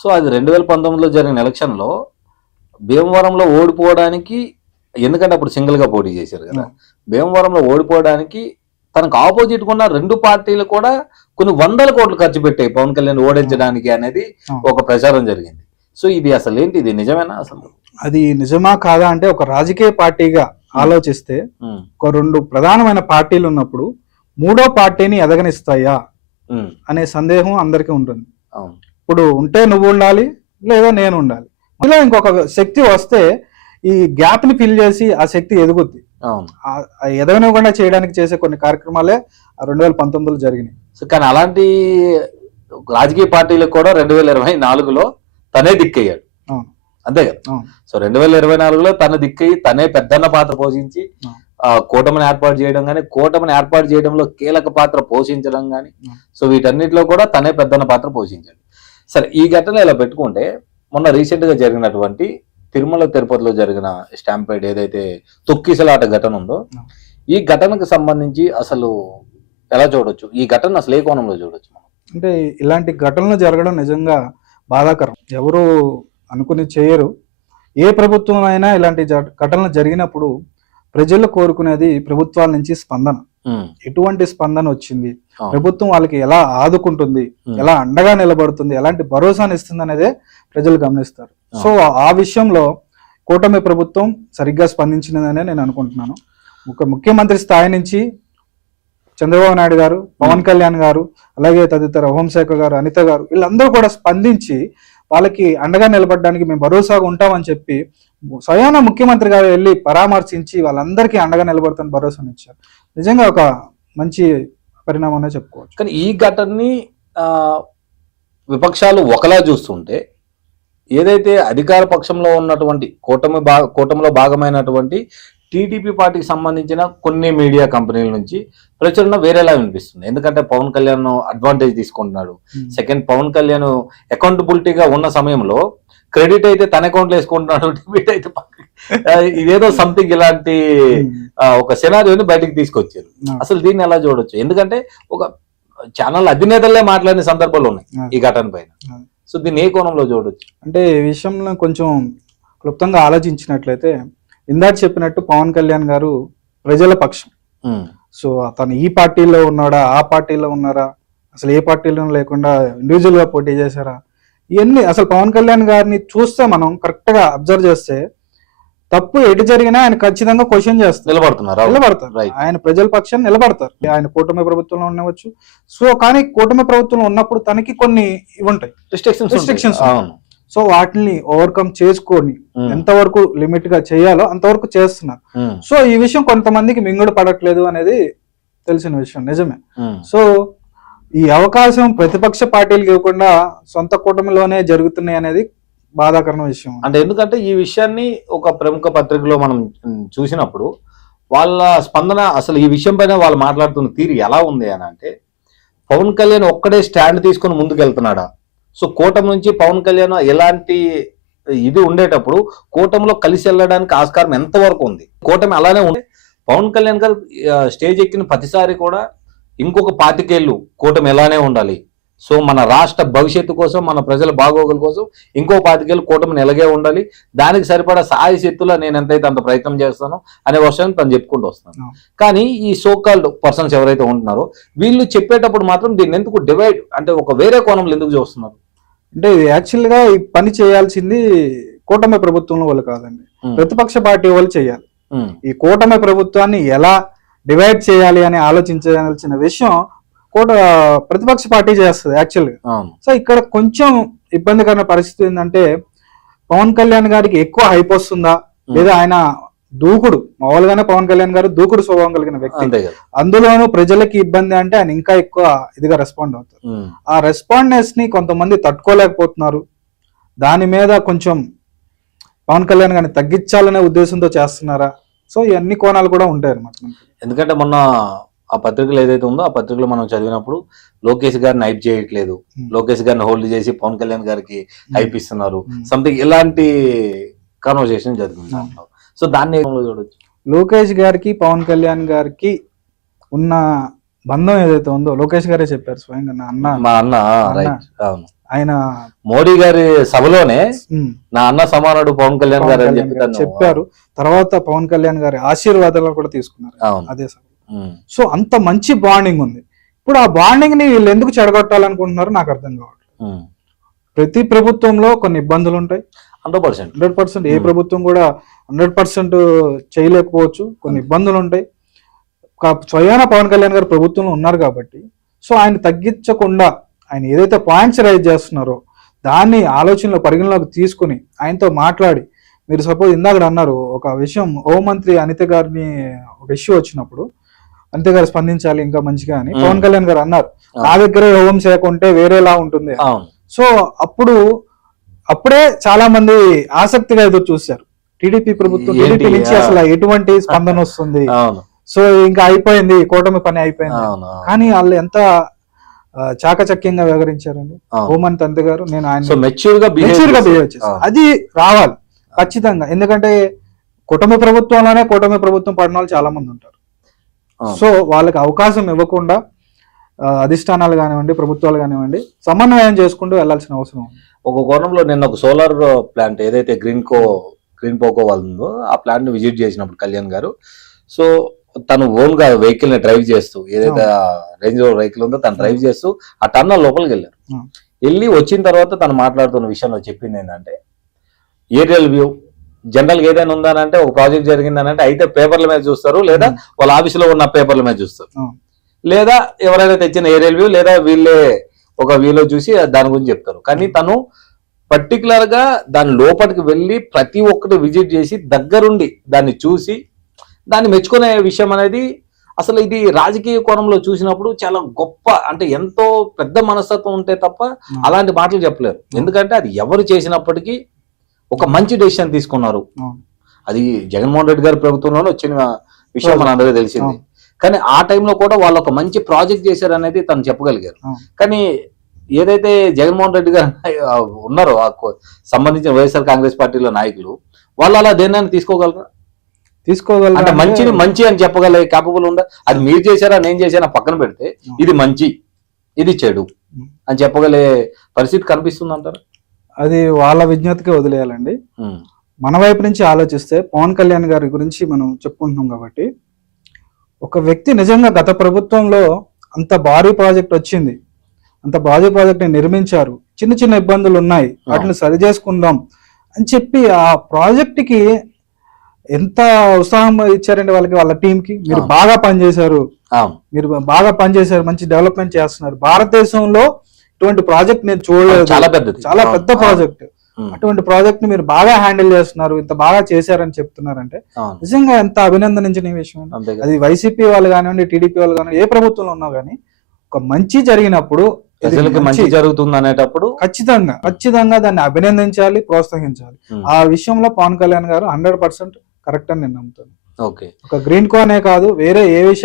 So అది 2019లో జరిగిన ఎలక్షన్‌లో భీమవరంలో ఓడిపోవడానికి, ఎందుకంటే అప్పుడు సింగిల్‌గా పోటీ చేశారు కదా! భీమవరంలో ఓడిపోవడానికి తనకు అపోజిట్‌గా ఉన్న 2 పార్టీలు కూడా కొన్ని వందల కోట్లు ఖర్చు పెట్టాయి పవన్ కళ్యాణ్ ఓడించడానికి అనేది ఒక ప్రచారం జరిగింది. సో ఇది అసలేంటి? ఇది నిజమేనా అసలు? అది నిజమా కాదా అంటే ఒక రాజకీయ పార్టీగా ఆలోచిస్తే ఒక 2 ప్రధానమైన పార్టీలు ఉన్నప్పుడు మూడో పార్టీని ఎదగనిస్తాయా అనే సందేహం అందరికీ ఉంటుంది. ఇప్పుడు ఉంటే నువ్వు ఉండాలి, లేదా నేను ఉండాలి. ఇలా ఇంకొక శక్తి వస్తే ఈ గ్యాప్ ని ఫిల్ చేసి ఆ శక్తి ఎదుగుద్ది. ఎదగనివ్వకుండా చేయడానికి చేసే కొన్ని కార్యక్రమాలే 2019లో జరిగినాయి. కానీ అలాంటి రాజకీయ పార్టీలకు కూడా 2024లో తనే దిక్కయ్యాడు, అంతే కదా? సో 2024లో తన దిక్కయి తనే పెద్దన్న పాత్ర పోషించి కూటమిని ఏర్పాటు చేయడం కానీ, కూటమిని ఏర్పాటు చేయడంలో కీలక పాత్ర పోషించడం కానీ, సో వీటన్నిటిలో కూడా తనే పెద్దన్న పాత్ర పోషించాడు. సరే, ఈ ఘటన ఇలా పెట్టుకుంటే మొన్న రీసెంట్ గా జరిగినటువంటి తిరుమల తిరుపతిలో జరిగిన స్టాంపేడ్ ఏదైతే తొక్కిసలాట ఘటన ఉందో, ఈ ఘటనకు సంబంధించి అసలు ఎలా చూడొచ్చు? ఈ ఘటన అసలు ఏ కోణంలో చూడొచ్చు మనం? అంటే ఇలాంటి ఘటనలు జరగడం నిజంగా బాధాకరం. ఎవరు అనుకుని చేయరు. ఏ ప్రభుత్వం అయినా ఇలాంటి ఘటనలు జరిగినప్పుడు ప్రజలు కోరుకునేది ప్రభుత్వాల నుంచి స్పందన. ఎటువంటి స్పందన వచ్చింది, ప్రభుత్వం వాళ్ళకి ఎలా ఆదుకుంటుంది, ఎలా అండగా నిలబడుతుంది, ఎలాంటి భరోసాని ఇస్తుంది అనేదే ప్రజలు గమనిస్తారు. సో ఆ విషయంలో కూటమి ప్రభుత్వం సరిగ్గా స్పందించిందనే నేను అనుకుంటున్నాను. ముఖ్యమంత్రి స్థాయి నుంచి చంద్రబాబు నాయుడు గారు, పవన్ కళ్యాణ్ గారు, అలాగే తదితర హోంశాఖ గారు, అనిత గారు, వీళ్ళందరూ కూడా స్పందించి వాళ్ళకి అండగా నిలబడడానికి మేము భరోసాగా ఉంటామని చెప్పి స్వయాన ముఖ్యమంత్రి గారు వెళ్ళి పరామర్శించి వాళ్ళందరికీ అండగా నిలబడుతున్న భరోసాను ఇచ్చారు. నిజంగా ఒక మంచి పరిణామం చెప్పుకోవచ్చు. కానీ ఈ ఘటనని విపక్షాలు ఒకలా చూస్తుంటే, ఏదైతే అధికార పక్షంలో ఉన్నటువంటి కూటమిలో భాగమైనటువంటి టీడీపీ పార్టీకి సంబంధించిన కొన్ని మీడియా కంపెనీల నుంచి ప్రచురణ వేరేలా వినిపిస్తుంది. ఎందుకంటే పవన్ కళ్యాణ్ అడ్వాంటేజ్ తీసుకుంటున్నాడు. సెకండ్, పవన్ కళ్యాణ్ అకౌంటబిలిటీగా ఉన్న సమయంలో క్రెడిట్ అయితే తన అకౌంట్లో వేసుకుంటున్నాడు, డెబిట్ అయితే ఇదేదో సంథింగ్ ఇలాంటి ఒక సినారియోని బయటకు తీసుకొచ్చారు. అసలు దీన్ని ఎలా చూడొచ్చు? ఎందుకంటే ఒక ఛానల్ అధినేతలే మాట్లాడిన సందర్భాలు ఉన్నాయి ఈ ఘటన పైన. సో దీన్ని ఏ కోణంలో చూడొచ్చు? అంటే ఈ విషయంలో కొంచెం క్లుప్తంగా ఆలోచించినట్లయితే, ఇందాక చెప్పినట్టు పవన్ కళ్యాణ్ గారు ప్రజల పక్షం. సో అతను ఈ పార్టీలో ఉన్నాడా, ఆ పార్టీలో ఉన్నారా, అసలు ఏ పార్టీలో లేకుండా ఇండివిజువల్ గా పోటీ చేశారా, ఇవన్నీ అసలు పవన్ కళ్యాణ్ గారిని చూస్తే మనం కరెక్ట్ గా అబ్జర్వ్ చేస్తే తప్పు ఎటు జరిగినా ఆయన ఖచ్చితంగా క్వశ్చన్ చేస్తారు, నిలబడతారు. ఆయన ప్రజల పక్షాన్ని నిలబడతారు. ఆయన కూటమి ప్రభుత్వంలో ఉండవచ్చు. సో కానీ కూటమి ప్రభుత్వంలో ఉన్నప్పుడు తనకి కొన్ని ఉంటాయి, రిస్ట్రిక్షన్స్. సో వాటిని ఓవర్కమ్ చేసుకొని ఎంతవరకు లిమిట్ గా చేయాలో అంతవరకు చేస్తున్నారు. సో ఈ విషయం కొంతమందికి మింగుడు పడట్లేదు అనేది తెలిసిన విషయం, నిజమే. సో ఈ అవకాశం ప్రతిపక్ష పార్టీలకు ఇవ్వకుండా సొంత కూటమిలోనే జరుగుతున్నాయి అనేది బాధాకరమైన విషయం. అంటే ఎందుకంటే ఈ విషయాన్ని ఒక ప్రముఖ పత్రికలో మనం చూసినప్పుడు వాళ్ళ స్పందన, అసలు ఈ విషయం పైన వాళ్ళు మాట్లాడుతున్న తీరు ఎలా ఉంది అని అంటే, పవన్ కళ్యాణ్ ఒక్కడే స్టాండ్ తీసుకుని ముందుకు వెళ్తున్నాడా? సో కూటమి నుంచి పవన్ కళ్యాణ్ ఎలాంటి ఇది ఉండేటప్పుడు కూటమిలో కలిసి వెళ్ళడానికి ఆస్కారం ఎంతవరకు ఉంది? కూటమి అలానే ఉంది. పవన్ కళ్యాణ్ గారు స్టేజ్ ఎక్కిన ప్రతిసారి కూడా ఇంకొక 25 ఏళ్ళు కూటమి ఎలానే ఉండాలి, సో మన రాష్ట్ర భవిష్యత్తు కోసం, మన ప్రజల బాగోగుల కోసం ఇంకో 25 ఏళ్ళు కూటమిని ఎలాగే ఉండాలి, దానికి సరిపడా సాయ శక్తుల్లో నేను ఎంతైతే అంత ప్రయత్నం చేస్తానో అనే విషయాన్ని తను చెప్పుకుంటూ వస్తాను. కానీ ఈ సోకాల్డ్ పర్సన్స్ ఎవరైతే ఉంటున్నారో వీళ్ళు చెప్పేటప్పుడు మాత్రం దీన్ని ఎందుకు డివైడ్, అంటే ఒక వేరే కోణంలో ఎందుకు చూస్తున్నారు? అంటే యాక్చువల్ గా ఈ పని చేయాల్సింది కూటమి ప్రభుత్వంలో వాళ్ళు కాదండి, ప్రతిపక్ష పార్టీ వాళ్ళు చేయాలి. ఈ కూటమి ప్రభుత్వాన్ని ఎలా డివైడ్ చేయాలి అని ఆలోచించాల్సిన విషయం ప్రతిపక్ష పార్టీ చేస్తుంది యాక్చువల్గా. సో ఇక్కడ కొంచెం ఇబ్బందికరమైన పరిస్థితి ఏంటంటే, పవన్ కళ్యాణ్ గారికి ఎక్కువ హైప్ వస్తుందా, లేదా ఆయన దూకుడు, మామూలుగానే పవన్ కళ్యాణ్ గారు దూకుడు స్వభావం కలిగిన వ్యక్తి, అందులోనూ ప్రజలకి ఇబ్బంది అంటే ఆయన ఇంకా ఎక్కువ ఇదిగా రెస్పాండ్ అవుతారు. ఆ రెస్పాండెన్స్ ని కొంతమంది తట్టుకోలేకపోతున్నారు. దాని మీద కొంచెం పవన్ కళ్యాణ్ గారిని తగ్గించాలనే ఉద్దేశంతో చేస్తున్నారా? సో ఈ అన్ని కోణాలు కూడా ఉంటాయి అన్నమాట. ఎందుకంటే మొన్న ఆ పత్రికలు ఏదైతే ఉందో ఆ పత్రికలో మనం చదివినప్పుడు లోకేష్ గారిని హైప్ చేయట్లేదు, లోకేష్ గారిని హోల్డ్ చేసి పవన్ కళ్యాణ్ గారికి హైప్ ఇస్తున్నారు, సంథింగ్ ఇలాంటి కాన్వర్సేషన్ జరుగుతుంది. సో దాన్ని చూడొచ్చు. లోకేష్ గారికి పవన్ కళ్యాణ్ గారికి ఉన్న బంధం ఏదైతే ఉందో లోకేష్ గారే చెప్పారు స్వయంగా, మా అన్న ఆయన మోడీ గారి సభలోనే ఉమ్, నా అన్న సమానుడు పవన్ కళ్యాణ్ పవన్ గారు అని కళ్యాణ్ చెప్పి గారు తను చెప్పారు. తర్వాత పవన్ కళ్యాణ్ గారి ఆశీర్వాదాలు కూడా తీసుకున్నారు అవును. అదే సభ. ఉమ్, సో అంత మంచి బాండింగ్ ఉంది. ఇప్పుడు ఆ బాండింగ్ ని వీళ్ళు ఎందుకు చెడగొట్టాలనుకుంటున్నారో నాకు అర్థం కావట్లేదు. ఉమ్. ప్రతి ప్రభుత్వంలో కొన్ని ఇబ్బందులు ఉంటాయి. 100%. 100% ఏ ప్రభుత్వం కూడా 100% చేయలేకపోవచ్చు. కొన్ని ఇబ్బందులు ఉంటాయి. స్వయాన పవన్ కళ్యాణ్ గారు ప్రభుత్వంలో ఉన్నారు కాబట్టి సో ఆయన తగ్గించకుండా ఆయన ఏదైతే పాయింట్స్ రైజ్ చేస్తున్నారో దాన్ని ఆలోచనలో పరిగణలోకి తీసుకుని ఆయనతో మాట్లాడి, మీరు సపోజ్ ఇందాక అన్నారు ఒక విషయం, హోంమంత్రి అనిత గారిని ఒక ఇష్యూ వచ్చినప్పుడు అనిత గారు స్పందించాలి ఇంకా మంచిగా అని పవన్ కళ్యాణ్ గారు అన్నారు. నా దగ్గరే హోంశాఖ ఉంటే వేరేలా ఉంటుంది. అవును. సో అప్పుడే చాలా మంది ఆసక్తిగా ఎదురు చూశారు. టీడీపీ ప్రభుత్వం, ఏంటి? టీడీపీ నుంచి అసలు ఎటువంటి స్పందన వస్తుంది, అవును. సో ఇంకా అయిపోయింది, కూటమి పని అయిపోయింది. అవును. కానీ వాళ్ళు ఎంత చాకచక్యంగా వ్యవహరించారండి అవును. హోంమంత్రి అంతే గారు. నేను సో ఆయన మెచ్యూర్ గా మెచ్యూర్ గా బిహేవ్ చేశాను. అవును. అది రావాలి ఖచ్చితంగా. ఎందుకంటే కూటమి ప్రభుత్వం పడిన వాళ్ళు చాలా మంది ఉంటారు. అవును. సో వాళ్ళకి అవకాశం ఇవ్వకుండా అధిష్టానాలు కానివ్వండి, ప్రభుత్వాలు కానివ్వండి, సమన్వయం చేసుకుంటూ వెళ్లాల్సిన అవసరం ఉంది. ఒక కోణంలో నిన్న ఒక సోలార్ ప్లాంట్ ఏదైతే గ్రీన్ పోకో వాళ్ళందో ఆ ప్లాంట్ ని విజిట్ చేసినప్పుడు కళ్యాణ్ గారు, సో తను ఓన్ గా వెహికల్ ని డ్రైవ్ చేస్తూ, ఏదైతే రేంజ్ రోవర్ వెహికల్ ఉందో తను డ్రైవ్ చేస్తూ ఆ టన్నల్ లోపలికి వెళ్ళారు. వెళ్ళి వచ్చిన తర్వాత తను మాట్లాడుతున్న విషయంలో చెప్పింది ఏంటంటే, ఏరియల్ వ్యూ జనరల్ గా ఏదైనా ఉందనంటే ఒక ప్రాజెక్ట్ జరిగిందనంటే అయితే పేపర్ల మీద చూస్తారు, లేదా వాళ్ళ ఆఫీసులో ఉన్న పేపర్ల మీద చూస్తారు, లేదా ఎవరైనా తెచ్చిన ఏరియల్ వ్యూ, లేదా వీళ్ళే ఒక వ్యూలో చూసి దాని గురించి చెప్తారు. కానీ తను పర్టికులర్ గా దాని లోపలికి వెళ్ళి ప్రతి ఒక్కటి విజిట్ చేసి దగ్గరుండి దాన్ని చూసి దాన్ని మెచ్చుకునే విషయం అనేది అసలు ఇది రాజకీయ కోణంలో చూసినప్పుడు చాలా గొప్ప, అంటే ఎంతో పెద్ద మనస్తత్వం ఉంటే తప్ప అలాంటి మాటలు చెప్పలేరు. ఎందుకంటే అది ఎవరు చేసినప్పటికీ ఒక మంచి డెసిషన్ తీసుకున్నారు. అది జగన్మోహన్ రెడ్డి గారి ప్రభుత్వంలోనే వచ్చిన విషయం మనందరికీ తెలిసింది. కానీ ఆ టైంలో కూడా వాళ్ళు ఒక మంచి ప్రాజెక్ట్ చేశారు అనేది తను చెప్పగలిగారు. కానీ ఏదైతే జగన్మోహన్ రెడ్డి గారు ఉన్నారో సంబంధించిన వైఎస్ఆర్ కాంగ్రెస్ పార్టీలో నాయకులు, వాళ్ళు అలా దేన్ని తీసుకోగలరా? అంటే మంచిని మంచి అని చెప్పగల క్యాపబుల్ ఉందా? అది మీరు చేశారా నేను చేశారా పక్కన పెడితే ఇది మంచి ఇది చెడు అని చెప్పగలే పరిస్థితి కనిపిస్తుంది అంటారా? అది వాళ్ళ విజ్ఞతకే వదిలేయాలండి. మన వైపు నుంచి ఆలోచిస్తే పవన్ కళ్యాణ్ గారి గురించి మనం చెప్పుకుంటున్నాం కాబట్టి, ఒక వ్యక్తి నిజంగా గత ప్రభుత్వంలో అంత భారీ ప్రాజెక్ట్ వచ్చింది, అంత భారీ ప్రాజెక్ట్ ని నిర్మించారు, చిన్న చిన్న ఇబ్బందులు ఉన్నాయి వాటిని సరి చేసుకుందాం అని చెప్పి ఆ ప్రాజెక్ట్ కి ఎంత ఉత్సాహం ఇచ్చారండి వాళ్ళకి, వాళ్ళ టీం కి. మీరు బాగా పనిచేశారు, మంచి డెవలప్మెంట్ చేస్తున్నారు, భారతదేశంలో ఇటువంటి ప్రాజెక్ట్ నేను చూడలేదు, చాలా పెద్ద ప్రాజెక్ట్, అటువంటి ప్రాజెక్ట్ ని మీరు బాగా హ్యాండిల్ చేస్తున్నారు, ఇంత బాగా చేశారని చెప్తున్నారంటే నిజంగా ఎంత అభినందనించిన విషయం. అది వైసీపీ వాళ్ళు కానివ్వండి, టీడీపీ వాళ్ళు కానివ్వండి, ఏ ప్రభుత్వంలో ఉన్నా కానీ ఒక మంచి జరిగినప్పుడు, మంచి జరుగుతుంది అనేటప్పుడు ఖచ్చితంగా దాన్ని అభినందించాలి, ప్రోత్సహించాలి. ఆ విషయంలో పవన్ కళ్యాణ్ గారు 100% కరెక్ట్ అని నేను నమ్ముతాను. ఒక గ్రీన్ కో అనే కాదు, వేరే ఏ విషయాలు